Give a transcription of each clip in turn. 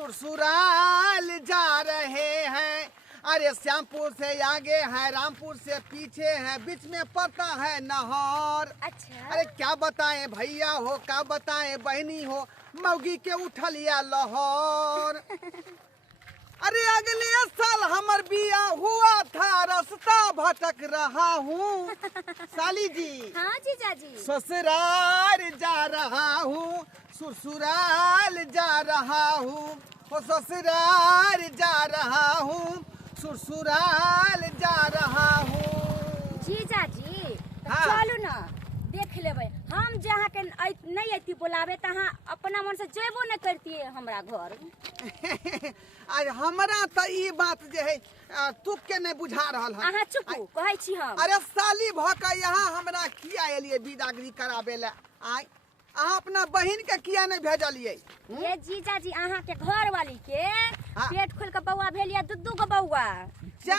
ससुराल जा रहे हैं। अरे श्यामपुर से आगे है, रामपुर से पीछे है, बीच में पड़ता है नहर। अच्छा। अरे क्या बताएं भैया हो, क्या बताएं बहनी हो, मौगी के उठलिया लहर। अरे अगले साल हमर बिया हुआ था, रास्ता भटक रहा हूँ। साली जी। हाँ जीजा जी। ससुराल जा रहा हूँ, ससुराल जा रहा हूँ, ससुराल जा रहा हूँ, ससुराल जा रहा हूँ। जीजा जी हाँ। चलू ना देख लेबै। हम जहाँ के नहीं अती बोलावे तहाँ अपना मन से जेबो न करती हमरा घर। आज हमरा तो ये बात जे है तू के नहीं बुझा रहल है। अहाँ चुपू कहै छी हम। अरे साली भके यहाँ हमरा किया एलिए विदागरी कराबे ले? आय अहाँ अपना बहिन के किया नहीं भेजलिए? ये जीजा जी अहाँ के घर वाली के हाँ। पेट खोल के बौआ भेलिया दू गो बौआ। जा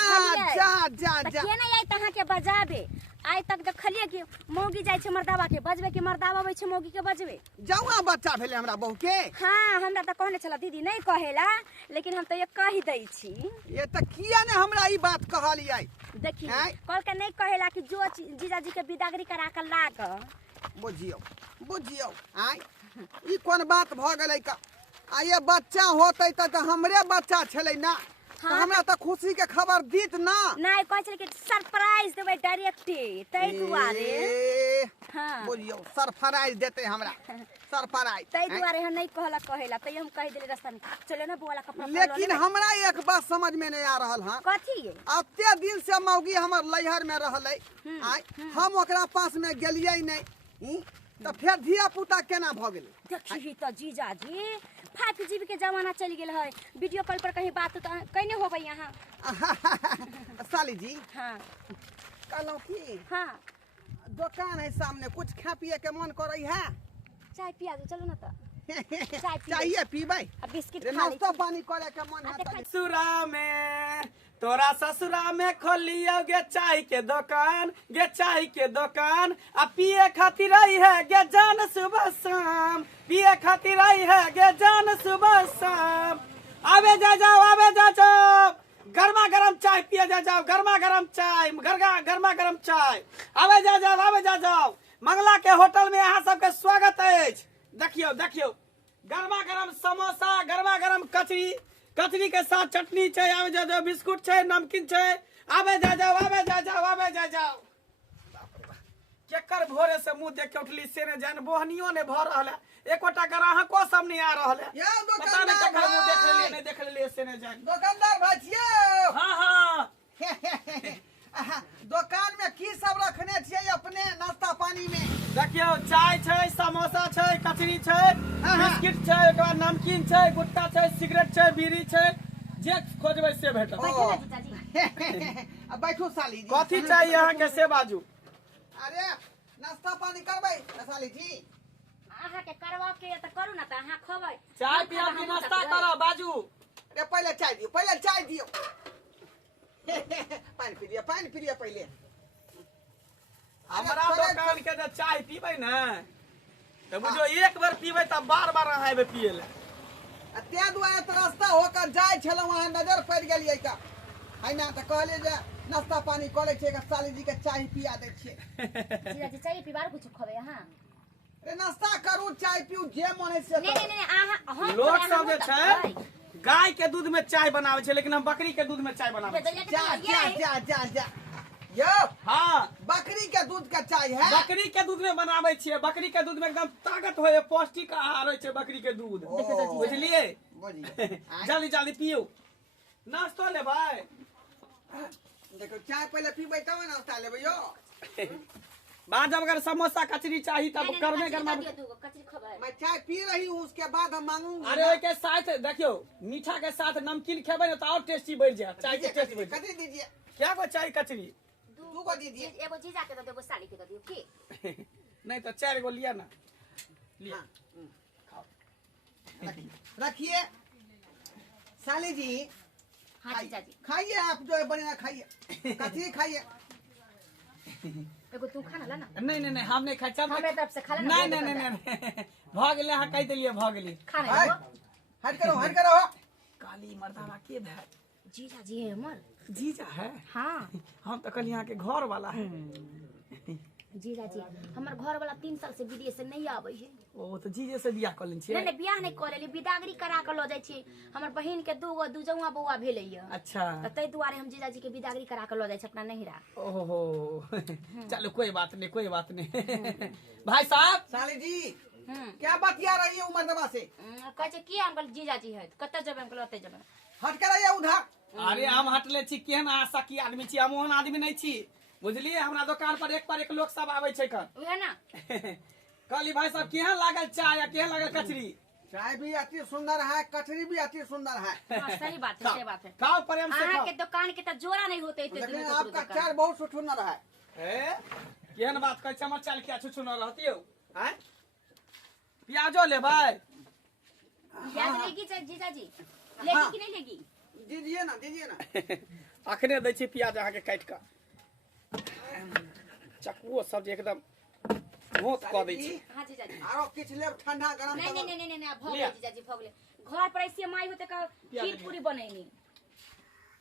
जा जा जा। के नहीं आई तहाँ के बजाबे। आइ तक देखलिए कि मौगी जाय छै मर्दावा के बजबे कि मर्दावा आबै छै मौगी के बजबे। जौआ बच्चा भेले हमरा बहू के। हाँ हमरा तो कहने छला दीदी नहीं कहेला, लेकिन हम तो ये कह दै छी। ये तो किया ने हमरा ई बात कहलिए? देखी आँय? कल के नहीं कहेला कि जो जीजा जी के विदागरी करा के लाग। बुझियो बुझियो। आय ई कोन बात भ गेलै का? आ ये बच्चा होतै त हमरे बच्चा छलै ना। तो हाँ। हमरा तो खुशी के खबर दीत ना। नहीं कहै छलै कि सरप्राइज देबै डायरेक्टे तै दुआरे। ए, हाँ बुझियो सरप्राइज देते हमरा, सरप्राइज। तै दुआरे हम नहीं कहला तै हम कह देले रास्ता में चले ना बुआ वाला कपड़ा पहन लेकिन लेबै। हमरा एक बात समझ में नहीं आ रहल है। कथी ये? अत्ते दिन से मौगी हमर लैहर में रहलै। आय हम ओकरा पास में गेलियै नहीं, तो फिर धिया पुता केना भ गेलै? देखी तो जीजा जी 5G के जमाना चल गेल है। वीडियो कॉल पर कहीं बात तो कहीं होबै यहाँ। साली जी हाँ कहलौं की हाँ दुकान है सामने, कुछ खा पिए के मन करे है? चाय पिया दो चलो ना तो। चाय पी चाहिए पीबै? अब बिस्किट रे खा ली। नाश्ता पानी करे के मन है देखा- त ससुरा में तोरा ससुरा में खोलियो गे चाय के दुकान, गे चाय के दुकान। आ पिए खातिर आई है गे जान सुबह शाम, पिए खातिर आई है गे जान सुबह शाम। आवे जा जाओ, आवे जा जाओ, गर्मा गर्म चाय पिए जा जाओ, गर्मा गर्म चाय, गर्मा गर्म चाय। आवे जा जाओ, आवे जा जाओ। मंगला के होटल में अहाँ सबके स्वागत अछि। देखियो देखियो गर्मा गर्म समोसा, गर्मा गर्म कचरी, कचरी के साथ चटनी छै, आवे जा जाओ, बिस्कुट छै, नमकीन छै, आवे जा जाओ, आवे जा जाओ, आवे जा जाओ। केकर भोरे से मुंह देख के उठली से ने जान बोहनियो ने भ रहल है, एकोटा ग्राहको सब नहीं आ रहल है। या पता नहीं दुकानदार केकर मुंह देख भाई। लेलिए नहीं देख लेलिए से ने जान। दुकानदार भाइयो हाँ हाँ दुकान में की सब रखने छियै अपने नाश्ता पानी में? देखियो चाय छै, समोसा छै, कचरी छै, हाँ। बिस्किट छै, ओकर बाद नमकीन छै, गुट्टा छै, सिगरेट छै, बीड़ी छै, जे खोजबै से भेटत। बैठे ना जीजा जी। अब बैठो साली जी। कथी चाहिए अहाँ के से बाजू। अरे नाश्ता पानी करबै साली जी? अहाँ के करवा के त करू ना त अहाँ खबै। चाय पिया कि नाश्ता करो बाजू। अरे पहले चाय दियो, पहले चाय दियो। पानी पी लिया, पानी पी लिया पहले। हमरा पहले दुकान के जे चाय पीबै ने तो बुझो एक बार पीबै त बार बार अहाँ एबे पिए ले। ते दुआरे तो रास्ता होकर जाय छलौ, वहां नजर पड़ गेलियै का है ना, तो कहले जे नाश्ता पानी करे छे, साली जी के चाय पिया दे छे। जीजा जी चाय पीबार कुछ खबै अहाँ? अरे नाश्ता करू, चाय पीऊ, जे मन है से नहीं नहीं नहीं अहाँ हम लोग थोड़े सब जे अहाँ छै बताबै। गाय के दूध में चाय बनावे छै, लेकिन हम बकरी के दूध में चाय बनावे छी। जा जा जा जा जा। यो हाँ बकरी के दूध का चाय है? बकरी के दूध में बनावे छियै। बकरी के दूध में एकदम ताकत होय, पौष्टिक आहार होय छै बकरी के दूध, ओ। बुझलिए? बुझिए। जल्दी जल्दी पियो। नाश्तो लेबै? देखो चाय पहले पीबै तब नाश्ता लेबै यो। बाद अगर समोसा कचरी चाहिए तब नहीं, नहीं, करने कचरी करना। दे दियो दूगो, कचरी खबै। मैं चाय पी रही हूँ, उसके बाद हम मांगूंगा। अरे के साथ देखियो मीठा के साथ नमकीन खेबै ना तो और टेस्टी बढ़ जाए, चाय के टेस्ट बढ़ जाए। कथी दीजिए? क्या को चाय कचरी? दूगो दीजिए। एगो जीजा के दे दो, एगो साली के दे दियो की? नहीं तो 4 गो लिया ना, लिया। हाँ। रखिए साली जी। हाँ जीजा जी। खाइए आप जो है बनेगा, खाइए कथी खाइए। एगो तू खाना ला ना। नहीं नहीं नहीं हम नहीं खाई, चल हमरे तरफ से खा लेना। नहीं नहीं नहीं नहीं भ गेलै, अहाँ कह देलिए भ गेलै। खाना है? एगो हट करो काली मर्दावा के भाई जीजा जी है हमर। जीजा है। हाँ हम तो कल यहाँ के घर वाला है। जीजा जी हमर घर वाला 3 साल से विदेश से नहीं आवे है। ओ तो जीजे से बियाह कर लेन छियै। नहीं बियाह नहीं कर लेली, विदागरी करा के लो जाय छी। हमर बहिन के दूजौआ बौआ भेलै है। अच्छा त तै दुआरे हम जीजा जी के विदागरी करा के लो जाय छी अपना नहिरा। ओहो चलो कोई बात नहीं भाई साहब। साली जी क्या बतिया रही है उमर दबा से? कहे छै की अंकल जीजा जी है कत जबे अंकल ओते जबे। हट कर आइए उधर। अरे हम हटले छी केहन आशा की आदमी छी, हम ओहन आदमी नहीं छी बुझलिए। हमरा दुकान पर एक लोग सब आवे छै कन उहे ना। कहली भाई साहब केहन लागल चाय या केहन लागल कचरी? चाय भी अति सुंदर है, कचरी भी अति सुंदर है। हाँ, सही बात है, सही बात है। खाओ प्रेम से अहाँ खाओ। के दुकान के त जोड़ा नहीं होते इतने लेकिन दूर आपका दुकान। चाय बहुत सुंदर है। केहन बात कहै छै? हमर चाल क्या छुछु न रहती हो हैं? प्याजो लेबै? प्याज लेगी जीजा जी? लेगी कि नहीं लेगी? दीजिए ना। अखने दै छी प्याज अहाँ के काट के। चक्कुओ सब जे एकदम भोत क दै छी। हाँ जीजा जी। आरो किछ लेब ठंडा गरम? नहीं भगले जीजा जी भगले। घर पर ऐसे माई होते का खीर पूरी बनैनी।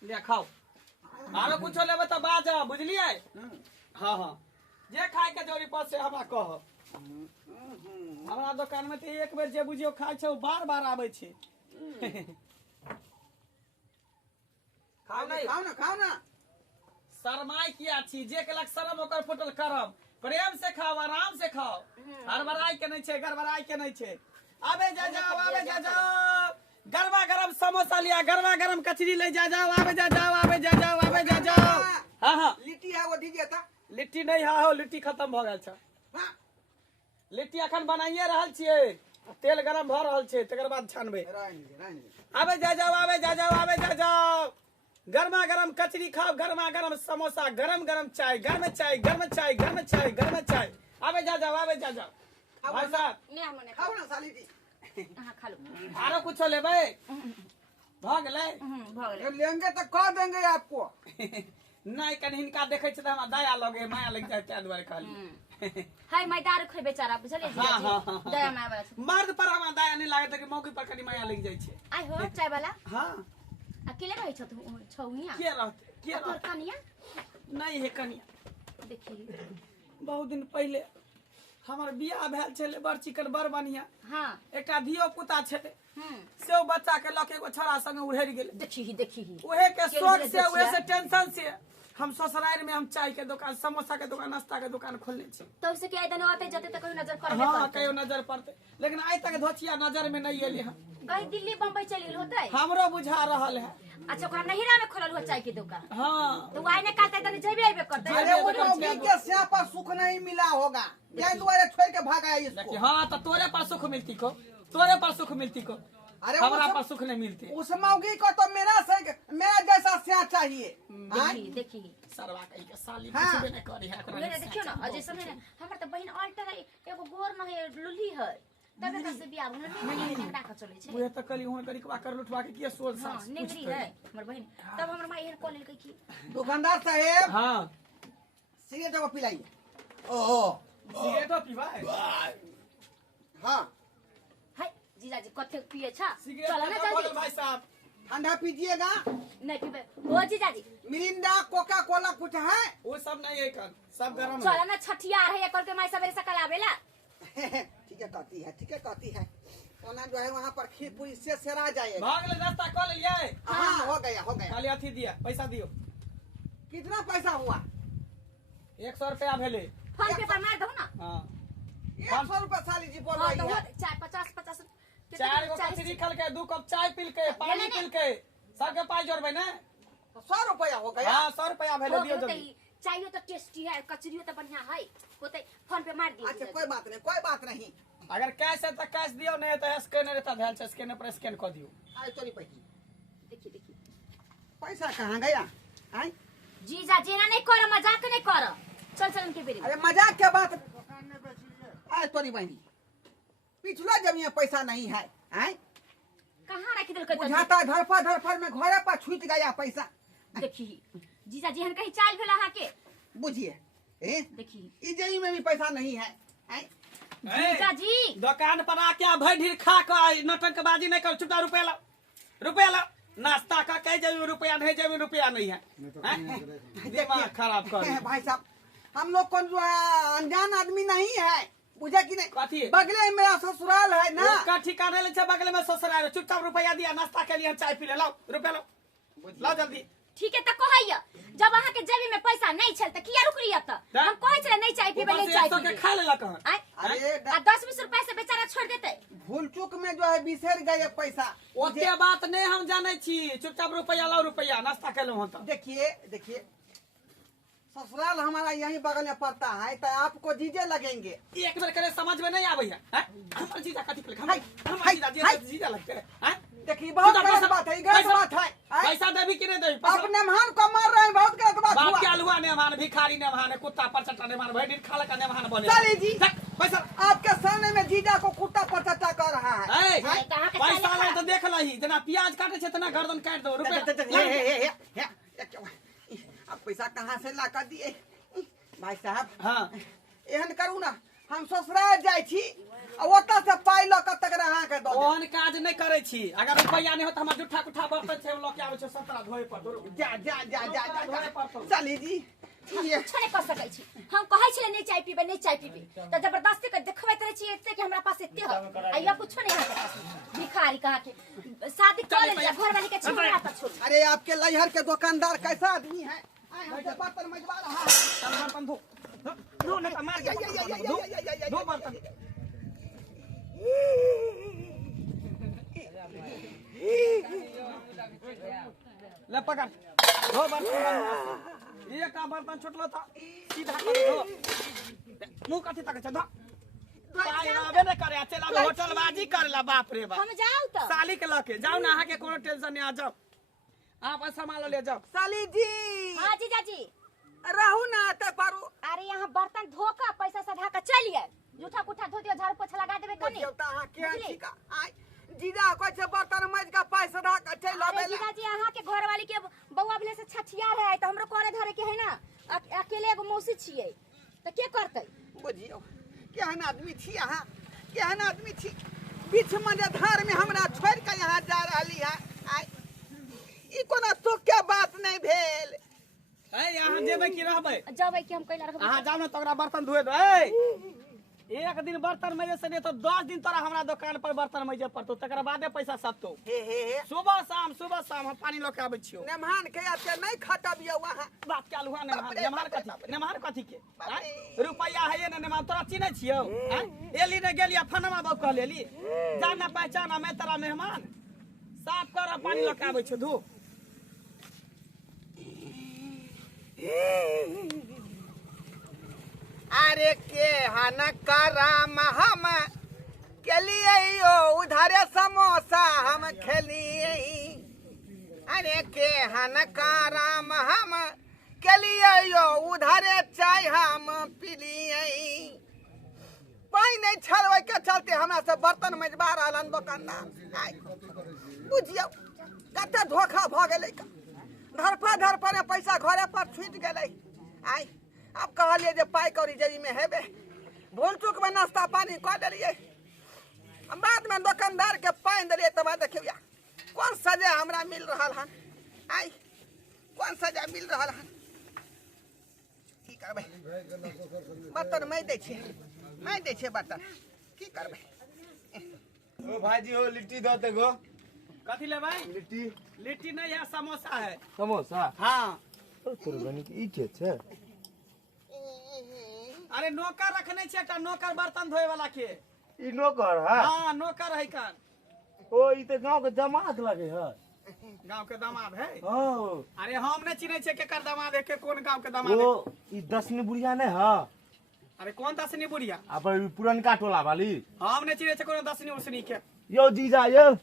ले खाओ। आरो कुछो लेबै त बाज बुझलिए। हां जे खाय के जोरी पर से हमरा कह। हमरा दुकान में त एक बेर जे बुझियो खाय छै बार आबै छै। खाओ ना। शरमाई किया छी? जे केलक शरम ओकर फुटल करम। प्रेम से खाओ, आराम से खाओ। हड़बड़ाई के नहीं छे, गड़बड़ाई के नहीं छे। आबे जा जाओ। गरमा गरम समोसा लिया, गरमा गरम कचरी ले जा जाओ। आबे जा जाओ। हाँ लिट्टी है वो दीजिए था। लिट्टी नहीं हो, लिट्टी खत्म भ गेल छ। लिट्टी अखन बनाइए रहल छियै, तेल गरम भ रहल छै, तकर बाद छानबे। आबे जा जाओ। गरमा गरम कचरी खाओ, गरमा गरम समोसा, गरम चाय, गरम चाय। आबे जा जाओ। भाई साहब खाओ ना साली जी। हाँ खा लो। आरो कुछो लेबै? भ गेलै? भगले। लेंगे तो कह देंगे आपको। नहीं कनी हिनका देखे छै त हमरा दया लगे, माया लग जाए, ताहि दुआरे कहली। हाय मैदार खोइ बेचारा बुझलिए जीजा जी। हाँ। दया माया वाला छै। मर्द पर हमरा दया नहीं लागत कि मौगी पर कनी माया लग जाए छै। आइ हो चाय वाला हाँ अकेले रहै छ छौ हिया? के रहते और कनिया नहीं है कनिया। देखी बहुत दिन पहले हमर बियाह भेल छले, बड़ चिकन बड़ बढ़िया। हाँ एकटा धियो पुता छले, से ओ बच्चा के लके एगो छोरा संगे उड़ि गेले। देखी ओहे के शौक से, ओहे से टेंशन से हम ससुराल में हम चाय के दुकान, समोसा के दुकान, नाश्ता के दुकान खोलने छी। तो उससे क्या इधर आते जाते तो कहीं नजर पड़बे हाँ करते। कहियो नजर पड़ते, लेकिन आज तक धोतिया नजर में नहीं एले हैं। कहीं दिल्ली बम्बई चली होते। हमरो बुझा रहल है। अच्छा ओकरा नहिरा में खोलल हो चाय की दुकान। हाँ तो वाई ने कहते तने जेबे आइबे करते। अरे वो मौगी के स्याह पर सुख नहीं मिला होगा, यही दुआरे छोड़ के भागा है इसको। हाँ तो तोरे पर सुख मिलती को, तोरे पर सुख मिलती को, अरे हमरा पर सुख नहीं मिलती। उस मौगी को तो मेरा जैसा स्याह चाहिए। देखी सरवा कहीं के साली हाँ। कुछ भी नहीं करी है। ये देखियो ना अजय सुने ना हमर त बहिन अल्टर है, एगो गोर न है लुली है, तबे तक से बियाह होने नहीं नेगड़ा का चले छे। वो त कली हुन करी कर लुटवा के किए सोच हां सास नेगरी है हमर बहिन। तब हमर माई एहन कॉल ले की दुकानदार साहेब हां सिगरेट को पिलाइए। ओहो सिगरेटो पीबाय? हाँ हाय जीजा जी कथे पिए छा? सिगरेट चला ना जल्दी। भाई साहब ठंडा पीजिएगा। नहीं पीबे हो जीजा जी। मिरिंडा कोका कोला कुछ है? वो सब नहीं है कर, सब गरम है। चला ना छठिया है कर के माई सवेरे सकल आवेला। ठीक है कहती है ओना जो है वहाँ पर खीर पूरी से सेरा जाएगा। भाग ले रास्ता कॉल लिए। हाँ हो गया खाली अथी दिया, पैसा दियो। कितना पैसा हुआ? 100 रुपया भेले। फोन पे पर मार दो ना। हां 100 रुपया साली जी बोल हां रही तो है। 50 चार गो कचरी खल के, 2 कप चाय पील के, पानी पील के, सबके पाई जोड़बे ना। 100 रुपया हो गया। हां 100 रुपया भेले, दियो जल्दी। चाहिए तो टेस्टी है, कचरियो तो बढ़िया है, होते फोन पे मार दिए। अच्छा कोई बात नहीं। अगर कैश है तो कैश दियो, नहीं तो स्कैनर रहता ध्यान से, स्कैनर पर स्कैन कर दियो। आज तो नहीं पैसा। देखिए पैसा कहाँ गया? आई जीजा जेना नहीं करो, मजाक नहीं करो। चल इनके बेरी। अरे मजाक क्या बात? आज तो नहीं बहनी, पिछला जब ये पैसा नहीं है, आई कहाँ रख दिल कर? बुझाता धरफड़ में घरे पर छूट गया पैसा। देखी जीजा जी हन कहीं चाल भेला हा के बुझिए देखी इजई में भी पैसा नहीं है। आई जीजा जी दुकान पर आके आ भाई ढीर खा के नौटंकबाजी नहीं कर, चुपचाप रुपया लो नाश्ता का कह जाए रुपया नहीं जाए रुपया नहीं है हैं? दिमाग खराब कर भाई साहब हम लोग कौन जो है अनजान आदमी नहीं है, बुझे कि कथी? नहीं, बगले में मेरा ससुराल है ना। का ठिकाने ले बगल में ससुराल है, चुपचाप रुपया दिया नाश्ता के लिए चाय पी ले, लाओ रुपया लाओ जल्दी। ठीक है तो कहैया जब अहाँ के जेबी में पैसा नहीं छल त किया रुक लिया त हम कहै छले नहीं चाय पीबे नहीं चाय पीबे खा लेला कहां? अरे 10-20 रुपए से बेचारा छोड़ देते। भूल चूक में जो है बिसर गए पैसा। ओते बात नहीं हम जाने छी, चुपचाप रुपया लाओ रुपया नाश्ता के लो हम। देखिए ससुराल हमारा यहीं बगल में पड़ता है तो आपको जीजे लगेंगे। एक बार करे समझ में नहीं आवे है हमार जीजा कथि के हम जीजा लगते हैं। देखिए बहुत गलत बात है, गलत बात है। पैसा देवी कि नहीं देवी? अपने महान को मार रहे हैं, बहुत गलत बात बाप हुआ। के अलुआ ने मान, भिखारी ने मान, कुत्ता पर चट्टा ने मान, भेड़ खाला का ने मान बने। चलिए जी पैसा आपके सामने में जीजा को कुत्ता पर चट्टा कर रहा है। पैसा ला तो देख लही, जना प्याज काटे छे तना गर्दन काट दो रुपया। अब पैसा कहाँ से ला कर दिए भाई साहब? हां एहन करू ना, हम ससुराल जाय छी ओता से पाई ल क तक रहा के दो। ओहन काज नहीं करे छी, अगर रुपया नहीं हो त हम जुठा कुठा बर्तन छे लोग के आवे छे 17 धोए पर जा चली जी कुछ नहीं कर सकै छी। हम कहै छले नहीं चाय पीबे नहीं चाय पीबे त जबरदस्ती के देखबैत रहे छी एते कि हमरा पास एते हो आइया कुछ नहीं है भिखारी कहा के शादी कर ले घर वाली के छोड़ा त छोड़। अरे आपके लहर के दुकानदार कैसा आदमी है? हमसे बर्तन मजवा रहा है। चल बर्तन धो धो नहीं तो मार धो बर्तन। ले पकड़ धो बर्तन। ये का बर्तन छुटलो था सीधा कर धो, मुंह कथि तक छ धो। पाई आवे न करे, चला होटल बाजी करला। बाप रे बाप, हम जाऊ त साली के लके जाओ ना, आहा के कोनो टेंशन नहीं, आ जाओ आप सामान ले जाओ। साली जी हां जीजा जी रहू ना ते पारू। अरे यहाँ बर्तन धोकर पैसा सधा कर चलिए, जूठा कुठा धो दियो, झाड़ू पोछा लगा देबे कनी। देवता हां के छी का आई जीजा कोइ से बर्तन मज का पैसा धा के चल अरे आबे। जीजा जी अहाँ के घर वाली के बउआ भले से छठियार है त हमरो करे धरे के है ना, अकेले एगो मौसी छियै त के करतै? बुझियो केहन आदमी छी अहाँ, केहन आदमी छी? बीच मजेधार में हमरा छोड़ के यहाँ जा रहली है। आई ई कोना तो क्या बात नहीं भेल? यहाँ जेबै कि रहबै? जबै कि हम कैला रहबै? अहाँ जाओ ना तो ओकरा बर्तन धोए दो। एक दिन बर्तन मजे से नहीं तो 10 दिन तोरा हमरा दुकान पर बर्तन मजे पड़तो, तकर बादे पैसा सततो। हे सुबह शाम हम पानी लेके आबै छियो। नेमान के आते नहीं खटबियो वहाँ। बात के अलुहा नेमान कथी के रुपया है ना नेमान तोरा चिन्है छियो? एली ने गेलिया फनमा बाबू कह लेली जाना पहचाना मैं तेरा मेहमान। साफ कर पानी लेके आबै छियो धो। अरे के हन कराम हम के लिए यो उधारे समोसा हम खेलिए। अरे के हन कराम हम के लिए यो उधारे चाय हम पिलिए। पाई नहीं छलवे के चलते हमरा से बर्तन मजबा रहलन दुकानदार। बुझियो कते धोखा भ गेलै, धर पर पैसा घरे पर छूट गेलै। आई अब कहलिए जे पाई कौड़ी जेबी में हेबे, भूल चूक में नाश्ता पानी कह दिलिए, बाद में दुकानदार के पाई दिलिए। तब देखिए कौन सजा हमरा मिल रहा हन। आई कौन सजा मिल रहा हन? की करबे? बर्तन मैं दै छे बर्तन, की करबे? ओ भाईजी हो लिट्टी दो ते गो। कथी लेबै? लिट्टी नहीं है, समोसा है। समोसा? हाँ। तोर बनी ई के छे? अरे नौकर रखने छे, एकटा नौकर बर्तन धोए वाला के। ई नौकर है? हाँ नौकर है कान। ओ ई ते गांव के दामाद लगे है। गांव के दामाद है? हां। अरे हम ने चिन्है छे केकर दामाद है, के कोन गांव के दामाद है। ओ ई दसनी बुढ़िया ने है? अरे कौन दसनी बुढ़िया? अब पुरनका टोला वाली? हम ने चिन्है छे कोनो दसनी उसनी के। यो जीजा यो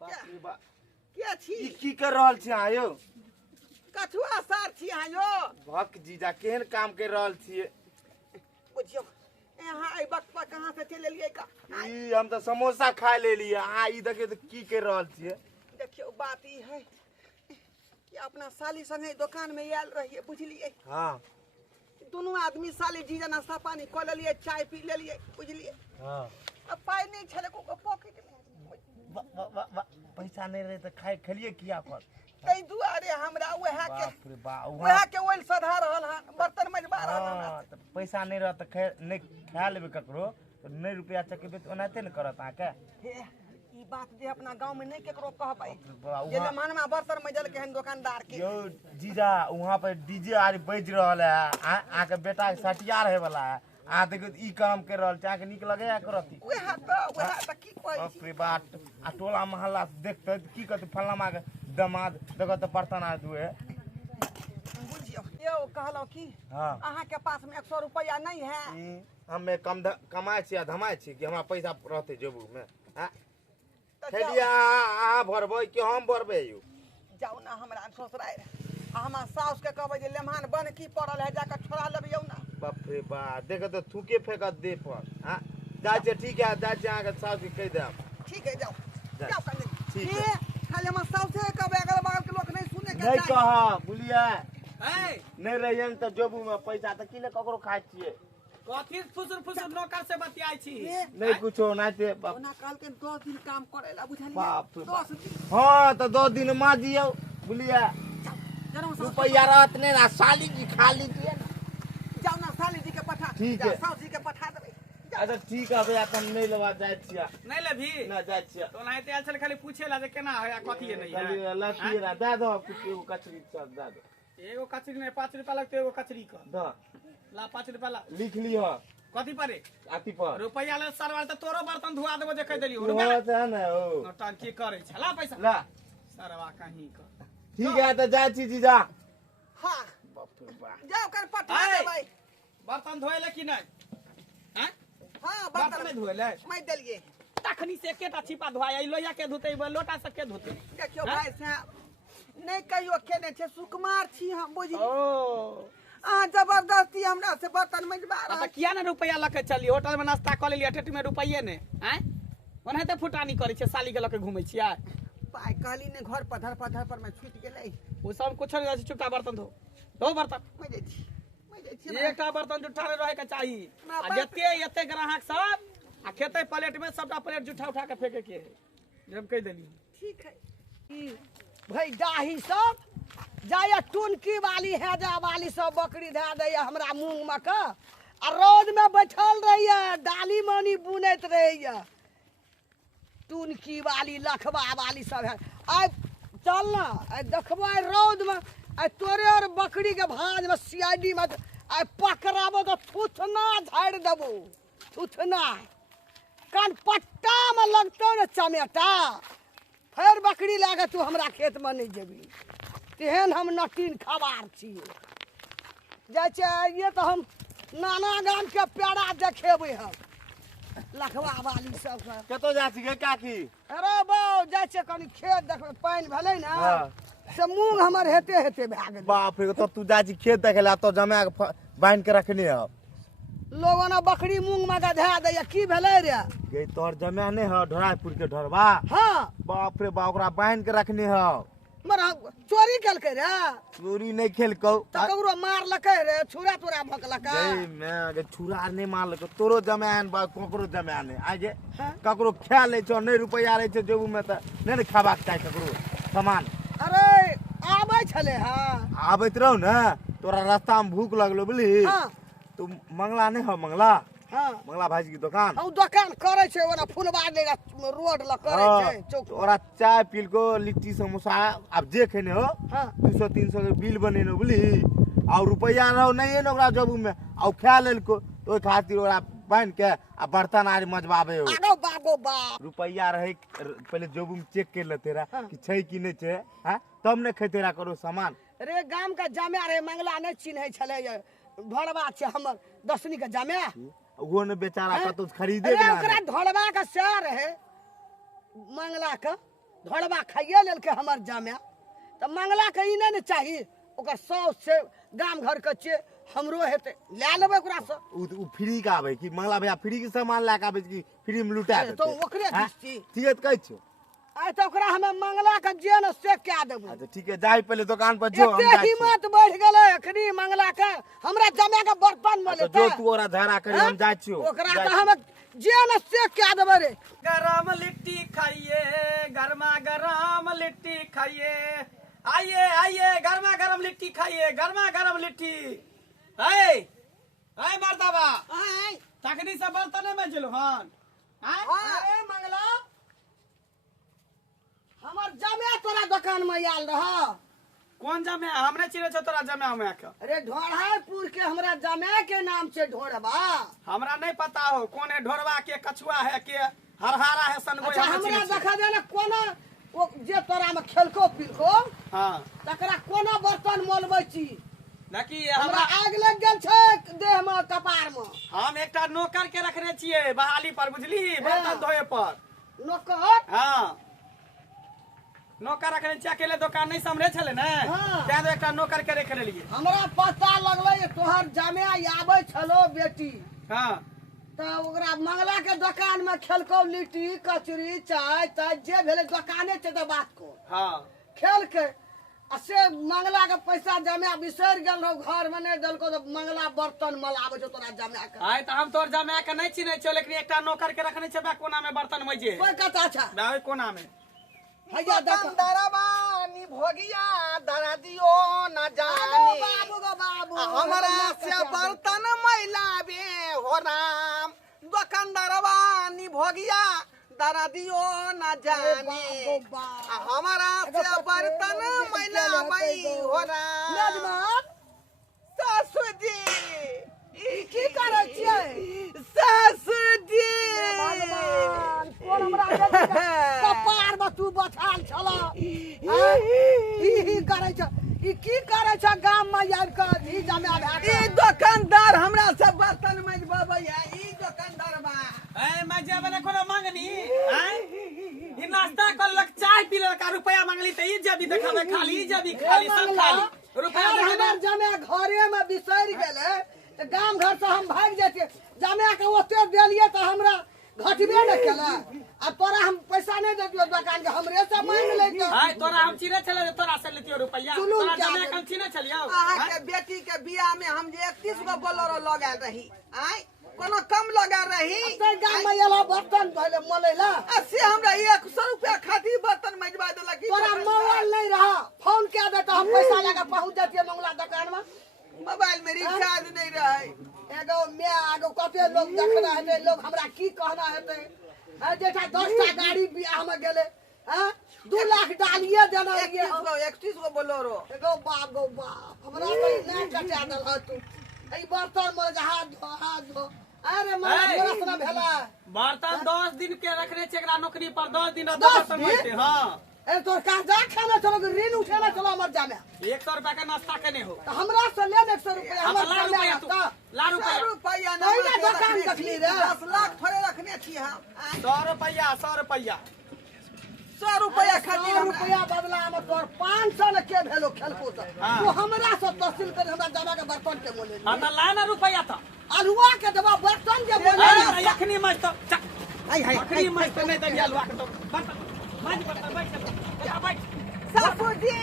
क्या छी? ई की कर रहल छी आयो? कछुआ सार छी आयो। भक जीजा केहन काम कर रहल छिए? बुझियो यहाँ आई वक्त पर कहाँ से चले लिए का? ई हम तो समोसा खा ले लिए, आ ई देखे तो की कर रहल छिए? देखियो बात ई है कि अपना साली संगे दुकान में आयल रहिए, बुझलिए? हां। दोनों आदमी साली जीजा नाश्ता पानी कर लेलिए, चाय पी लेलिए, बुझलिए। हाँ अब पाई नहीं छले को पॉकेट में, पैसा नहीं रहे तो खाए खलिए किया कर तई दुआरे हमरा वहा के बाप रे बाप वहा के ओइल सधा रहल हन, बर्तन मजबा रहल हन। हाँ तो पैसा नहीं रह तो नहीं खा लेबे ककरो तो नहीं रुपया चकेबे तो ओनाते न करत आके हे ई बात जे अपना गांव में नहीं केकरो कह पाई, बा, जे जमान में बर्तन मजल के हन दुकानदार के। यो जीजा वहाँ पे डीजे आर बज रहल है, आके बेटा के सटिया रहे वाला है, आ देखो ई काम कर रहल छै, आके निक लगे या करती वहा त की कहै बाप छी। रे बाप आ टोला मोहल्ला देखते की कहते फलनमा के दामाद देखो तो बर्तन आ दुए बुझियो यो कहलो की हाँ अहाँ के पास में 100 रुपया नहीं है, हमें कमाए छी धमाए छी कि हमरा पैसा रहते जेबू में हाँ तो खेलिया आ भरबै कि हम भरबै यू जाओ ना हमरा ससुराल हमरा साउस के कहबै जे लेमहान बन की पड़ल है, जाकर छोड़ा लेबियौ ना। बाप रे बाप देख तो थूके फेंकत दे पर हाँ जाय छै ठीक है, जाय छै अहाँ के साउस के कह देम ठीक है जाओ जा। जाओ कने ठीक ये है। खाली हम साउस के कहबै, अगल बगल के लोग नहीं सुने के नहीं चाही। कहा बुलिया ए नहीं रहिए तो जेबू में पैसा तो किने ककरो खाय छिए कथी फुसुर नौकर से बतियाई छी। ये नहीं कुछो नहीं ते ओना कहल के 10 दिन काम करे ला बुझलिए, बाप रे बाप। 10 दिन हाँ तो 2 दिन मां दियो बुलिया जरा रुपया रहत नहीं ना साली की खा लीजिए ना जाओ ना साली जी के पठा, ठीक है। साउस जी के पठा देबै। अच्छा ठीक है भैया तुम नहीं लेवा जाय छिया नहीं लेभी ना जाय छिया तो नहीं आयल छल खाली पूछे ला जे केना है कथी है नहीं खाली है। लखी रा दे दो कुछ एगो कचरी सब दे दो एगो कचरी में 5 रुपया लगते, एगो कचरी का द ला 5 रुपया ला लिख लियो कथी परे आती पर रुपया ले सरवार तो तोरो बर्तन धुआ देबो जे कह देलियो हो रुपया है ना ओ नौटंकी की करे छ ला पैसा ला सरवा कहीं का ठीक है तो जाय छी जीजा हां बाप रे बाप जाओ कर पठा आए। देबै। बर्तन धोएले कि नहीं हैं हां बर्तन नहीं बर्तन धोएले मैं देलिए। तखनी से एकेटा छिपा धोआई लोया के धोते लोटा से के धोते। देखियो भाई साहब नहीं कहियो केने छे, सुकुमार छी हम बुझी। ओ जबरदस्ती हमरा से बर्तन मजबा तो रहा। किया ना रुपया लके चली होटल में नाश्ता कर लेलिए ठेठी में रुपये ने हैं ओनाहिते फुटानी करे छे साली के लके घूमै छियै। पाई कहली ने घर पधर पर में छूट गेलै। वो सब कुछ नहीं जाय चुपचाप बर्तन धो बर्तन मैं जाइ छी एकटा बर्तन जुठा रहे के चाहिए ना आ जते ग्राहक सब आ खेते प्लेट में सबटा प्लेट जुठा उठा के फेंके के है जब कह देली ठीक है। भाई दाही सब जाया टुनकी वाली है, जा वाली सब बकरी धै दैया हमरा मूंग में का, आ रौद में बैठल रहिया डाली मानी बुनैत रहिया। टुनकी वाली लखवा वाली सब है। आइ चल ना आइ देखबो आइ रौद में आइ तोरे और बकरी के भाज में सीआईडी में आइ पकड़ाबो तो थुथना झाड़ देबो, थुथना कान पट्टा में लगतौ ने चमेटा, फिर बकरी लागे तू हमरा खेत में नहीं जेबी। तेहन हम नटीन खबार छिए। जाइ छै तो हम नाना गाम के प्यारा देखेबै हम लखवा वाली सब के। कतो जा छी गे काकी अरे बौ जाइ छै कनी खेत देखबै, पानि भेलै ना हाँ। से मूंग हमर हेते भए गेल। बाप रे तो तू जा छी खेत देखे ला तो जमा के बांध के रखने है लोगों ने बकरी मूंग में गधा दैया की भेलै रे। गे तोर जमा ने है ढोरापुर के ढोरबा हाँ बाप रे बाप ओकरा बांध के रखने है मरा चोरी केलकै रे, चोरी नहीं खेलकौ त ककरो मारलकै रे, छुरा तुरा भकलकै। गई मैं गे छुरा नहीं मारलकौ तोरो जमान बा ककरो जमान है आगे हाँ। ककरो खा ले छो नहीं रुपया रहे छे जेबू में त नहीं ने खाबाक चाही ककरो सामान अरे आबै छले हाँ आबैत रहू ना तोरा रास्ता में भूख लगलो बुझली हाँ तू मंगला नहीं हो मंगला हाँ मंगला भाजी की दुकान हम दुकान करे छै ओना फुलबाड़ ले रोड ल करे छै चौक पर। तोरा चाय पील को लिट्टी समोसा अब जे खेने हो हाँ 200-300 के बिल बनेनो बुझली और रुपया रहो नहीं है ना ओकरा जबू में और खा लेलको तो ओइ खातिर ओकरा बांध के आ बर्तन आर मजबाबे हो आगो बागो बाप रुपया रहे पहले जबू में चेक कर लेते रहा हाँ। कि छै कि नहीं छै हैं तब ने खेते रहा करो सामान रे गाम के जमा रे मंगला नहीं चिन्है छले भरवा छै हमर दसनी के जमा। वो ने बेचारा हैं? कतो खरीदे अरे के ओकरा ना धड़वा के सैर है मंगला के धड़वा खाइए लेलकै हमर जमा, त मंगला के ई नहीं चाही ओकर सौस से गाम घर के छै हमरो हेतै लै लेबै ओकरा से। उ फ्री का आवे कि मंगला भैया फ्री के सामान ला के आवे कि फ्री में लुटा अरे देते तो ओकरे हैं? दिस छी। ठीक है तो कहै छो आइ तो ओकरा हमें मंगला के जेन से क्या देबो। अच्छा ठीक है, जाई पहले दुकान पर जो हम एते जाई छी। हिम्मत बढ़ गेलै अखनी मंगला के हमरा जमे के बर्तन में तो लेते जो तू ओरा धरा करी हम जाई छी। ओकरा तो हम जेन से क्या देबे रे। गरम लिट्टी खाइए, गर्मा गरम लिट्टी खाइए, आइए आइए गर्मा गरम लिट्टी खाइए, गर्मा गरम लिट्टी। है मर्दाबा आइ तखनी से बर्तन में चलो हन। अरे मंगला हमर जमे तोरा दुकान में आयल रह। कौन जमे हमने चिरे छ तोरा जमे हमें के? अरे ढोढ़ापुर के हमरा जमे के नाम से ढोढ़बा। हमरा नहीं पता हो कौन है ढोरवा के, कछुआ है के, हरहारा है, सनगोई अच्छा है, हमरा चिरे छ। देखा दे ना कोना ओ जे तोरा में खेलको पिलको हां तकरा कोना बर्तन मोलबै छी। लकी हमरा हमरा आग लग गेल छै देह में कपार में। हम एकटा नौकर के रखने छिए बहाली पर, बुझली, बर्तन धोए पर। नौकर हां नौकर रखने छिए, अकेले दुकान नहीं संभरे छले ने, हाँ। तें तो एकटा नौकर के रखने लिए। हमरा पता लगलै जे तोहर जमे आबै छलो बेटी हां तो ओकरा मंगला के दुकान में खेलको लिट्टी कचरी चाय ताय जे भेले दुकाने छै तो बात को हां खेल के आ से मंगला के पैसा जमे बिसर गेल रहो घर में नहीं देलको तो मंगला बर्तन मलाबै छौ तोरा जमे के। आइ तो हम तोर जमे के नहीं चिन्है छौ, लेकिन एकटा नौकर के रखने छे बा कोना में बर्तन मजे। कोई कथा छै बा कोना में भैया देखो दुकानदारवा भोगिया दरा दियो न जाने बाबू गो बाबू हमरा से बर्तन मैलाबे हो राम। दुकानदारवा भोगिया दरा दियो न जाने हमरा से बर्तन मैलाबे हो राम। यजमान सासू जी ई की करै छियै? सासू जी भगवान कोन हमरा कपार में तू बछाल छला ई करै छ ई की करै छ गाम में आबि के ई जमे ई दुकानदार हमरा से बर्तन मैजबाबै है। ई दुकानदार बा ए मजे बने कोनो मांगनी हैं? ई नाश्ता करलक, चाय पीलक, रुपया मांगली त ई जबी देखावे खाली, ई जबी खाली, सब खाली रुपया हमर देखावे। जमे घरे में बिसरि गेलै त गाम घर से हम भाग जैतियै। जमे के ओते देलियै त हमरा घटबे न केला। आ तोरा हम पैसा नहीं देतियो दुकान के हमरे से मांग लेतो। हाय तोरा हम चिन्हे छले जे तोरा से लेतियो रुपया, चुलू तोरा क्या जमे दे- कल चिन्हे छलियो। अहाँ के बेटी के बियाह में हम जे 31 गो बोलेरो लगाल रही आय कोनो कम लगाल रही। ते गाम में एला बर्तन धोले मोलेला से हमरा 100 रुपया खातिर बर्तन मैजबा देलक। तोरा मोबाइल नहीं रहा, फोन क्या दे तो हम पैसा लेके पहुंच जातिए मंगला दुकान में। मोबाइल में रिचार्ज नहीं रहे। एगो मैं आगो कते लोग देख रहा है, लोग हमरा की कहना हेते। जेठा 10टा गाड़ी बियाह में गेले हैं 2 लाख डालिए देना ये 31 गो बोलेरो। एगो बाप गो बाप हमरा तो नहीं कटा दल ह तू। ई बर्तन में हाथ धो अरे मारा है। बरस ना भेला। बर्तन 10 दिन के रखने छे एकरा नौकरी पर, 10 दिन 10 बर्तन दिन? होते। हां ए तो काजा खाना चलो ऋण उठाना चलो हमर जामे 100 रुपया के नाश्ता केने हो। तो हमरा से ले 100 रुपया हाँ, हमर ला जामे रुपया तू, का ला 100 रुपया, रुपया पहले दुकान देखली रे। 10 लाख थोड़े रखने छी हम। 100 रुपया, 100 रुपया। 100 रुपया खातिर 100 हमरा रुपया बदला में तोर 500 न के भेलो खेलको त हाँ। तू हमरा से तहसील कर हमरा जामे के बर्तन के मोले हां त ला ना रुपया त। अलुआ के देबा बर्तन के मोले अरे अखनी मज त हाय हाय अखनी मज त नहीं दरिया लुआ के तो बर्तन मज बर्तन बैठ जा बैठ। सासू जी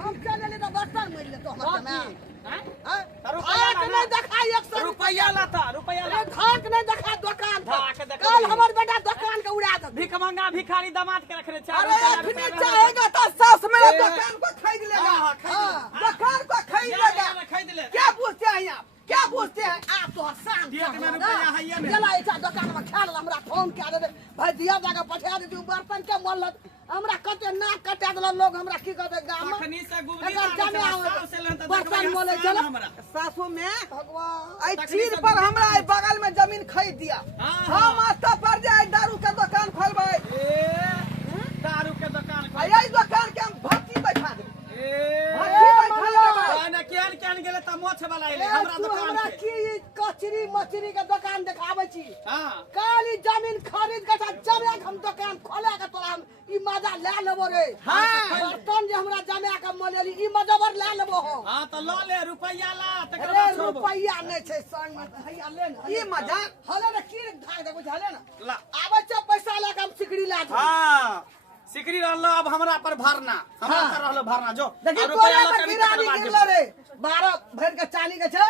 हम चले ले तो बर्तन मोल ले तो हमर जामे हैं? हां रुपया आठ नहीं देखा 100 रुपया ला था, रुपया ला। धाक नहीं देखा दुकान धाक पर देखा कल नहीं। हमर बेटा दुकान के उड़ा दे। भिख मंगा भिखारी दामाद के रखने चार अरे अखनी चाहेगा तो सास मेरा दुकान को खरीद लेगा। हाँ, खरीद लेगा। दुकान को खरीद लेगा। खरीद ले। क्या पूछते हैं आप? क्या पूछते हैं? आप तो शाम पेट में रुपया है ये नहीं। चला ऐसा दुकान में ख्याल हमरा फोन क्या दे भजिया जाके पठा दे तू बर्तन के मोल हमरा कते ना कटा देला लोग हमरा की कहते गाम में अखनी से गुबरी एकर जामे साव से लेन त बर्तन मोले चला हमरा। सासू में भगवान आई चीज पर हमरा आई बगल में जमीन खरीद दिया। हाँ, हम माथा पर जाए दारू के दुकान खोलबे। दारू के दुकान आई आई दुकान के हम भट्टी बैठा दे। भट्टी ए बैठा मला। दे। ना केन केन गेले त मोछ वाला ए, एले हमरा तू दुकान हमरा पे। की कचरी मछली के दुकान देखाबै छी हां काली जमीन खरीद के जमे के हम दुकान खोले के तोरा हम ई मजा ले लेबो रे। हाँ। बर्तन जे हमरा जमे के मोलेली ई मजबर ले लेबो हो। हां त ल ले रुपया ला तकर अरे बाद छोड़बो। रुपया नहीं छै संग में हैया ले ना ये मजा हले ना की धाक दे बुझाले ना ला आबै छ पैसा लेके हम सिकड़ी ला देब। हाँ सिकरी रहलो अब हमरा पर भरना हमरा पर रहलो भरना जो देखिए और रुपया तोरे लऽ पर के भी गिरानी तकर बाद गिरलो रे 12 भर के चाली के छै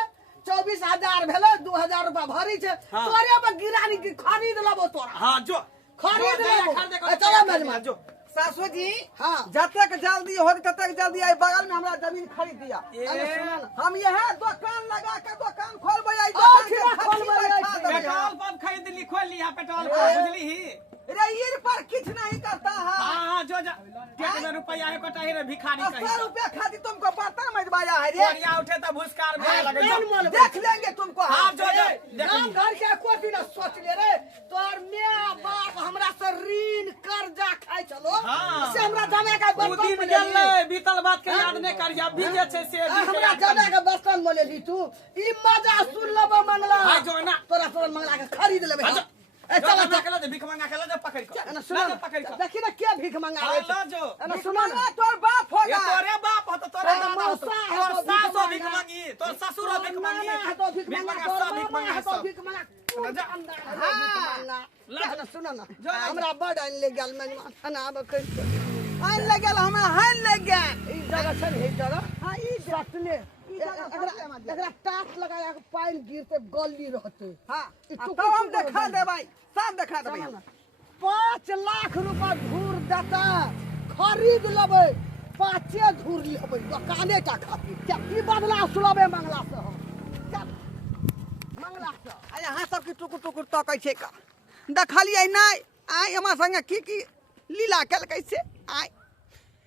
24,000 भेलै 2,000 रुपया भरी छै हाँ। तोरे पर गिरानी खरीद लेबो तोरा हाँ जो खरीद जो, लेबो खरीदे को चलो मेजमा जो सासू जी हाँ जतक जल्दी हो ततक जल्दी आई बगल में हमरा जमीन खरीद दिया अरे सुनो ना हम यह दुकान लगा के दुकान खोलबे आई खीरा खोलबै आई पेट्रोल पंप खरीद ली खोल लिया पेट्रोल पंप बुझली ही रे पर कुछ नहीं करता है हाँ हाँ जो जा कितना रुपया है कोटा रे भिखारी 80 रुपया खाती तुमको बर्तन मजबाया है रे कोरिया उठे तो भूसकार में लगे जो देख लेंगे तुमको हाँ जो जो गांव घर के कोई भी ना सोच ले रे तोर माय बाप हमरा से ऋण कर्जा खाइ चलो हाँ। से हमरा जमे का उ बर्तन दिन में गेल ले बीतल बात के याद नहीं करिया भी जे छै से हमरा जमे का बर्तन में ले ली तू ई मजा सुन लेबो मंगला हाँ जो ना तोरा तोर मंगला के खरीद लेबे हाँ, हम। ए चल जो चलो जो भिख मांगा के लो जो पकड़ को ना सुनो लो पकड़ को देखी ना क्या भीख मंगा हाँ, रहे लो जो ना सुनो ना तोर बाप ये होगा तोरे बाप हो तो तोरे अरे दादा हो तो मौसा है तोर तो सास हो भिख भिख मांगी तोर ससुर हो भिख मांगी है तो भीख भिख मंगा मांगा तोर सब भिख मामा मांगा है तो सब भीख मंगा तू जा। अंदर है तो भीख मंगा ना सुनो ना हमरा बड़ आइन ले गेल मेजमान खाना अब कैसे आइन ले गेल हमरा हाइन ले गेल ई जगह छै ने ई जगह हां ई सटले एकरा टाट लगाया के पानी गिरते गली रहते हां ई तो टुकड़ी हम टुकड़ी देखा दे भाई सब देखा दे भाई 5 लाख रुपया धूर देता खरीद लेबै 5 धूर लेबै दुकाने टा खातिर क्या ई बदला सुलबे मंगला से हम क्या मंगला से आ यहाँ सब की टुकुर टुकुर तकै छै का देखलियै नहीं आई हमरा संगे की लीला केल कैसे आई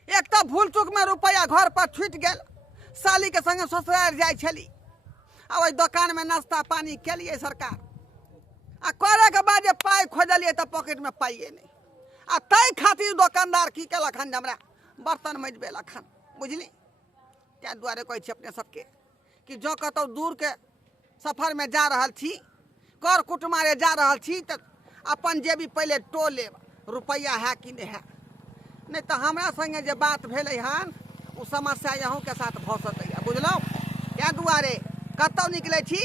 एक तो भूल चूक में रुपया घर पर छूट गेल साली के संगे ससुराल जाय छली आ ओई दुकान में नाश्ता पानी केलिए सरकार आ करे के बाद जे पाई खोजलिए तो पॉकेट में पाइए नहीं आ तै खातिर दुकानदार की केलक हन जे हमरा बर्तन मजबेलक हन बुझली त्या दुआरे कहै छी अपने सबके कि जो कतौ दूर के सफर में जा रहल छी कर कुटुमारे जा रहल छी तो अपन जेबी पहले टो लेब रुपया है कि नहीं है नहीं तो हमरा संगे जे बात भेलै हन उ समस्या यहूँ के साथ भऽ सकैया बुझलहुँ त्या दुआरे कतौ निकलै छी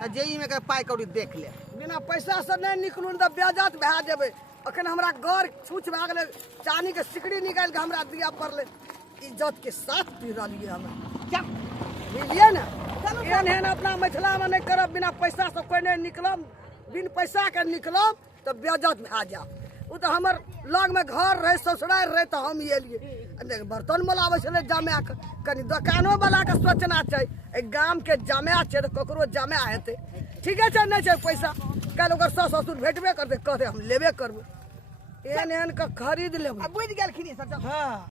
तो जेबी में के पाई कौड़ी देख ले बिना पैसा से नहीं निकलू तो बेजत भए जेबै अखन हमरा घर छूछ भए गेलै चानी के सिकड़ी निकाल के हमरा दिया पड़लै इज्जत के साथ पी रहलियै हम क्या बुझलियै ना एहन एहन अपना मिथिला में नहीं करब बिना पैसा से कोई नहीं निकलब बिन पैसा के निकलब तो बेजत भए जाब उ तो हमर लग में घर रहे ससुराल रहे तो हम एलियै बर्तन मलाबै छलै जमा के कनी दुकानो वाला के सोचना छै गाम के जमा छै तो ककरो जमा हेतै ठीके छै नहीं छै पैसा कल ओकर सास ससुर भेटबे करते कहते हम लेबे करबै एहन एहन के खरीद लेबै बुझि गेलखिन सब हाँ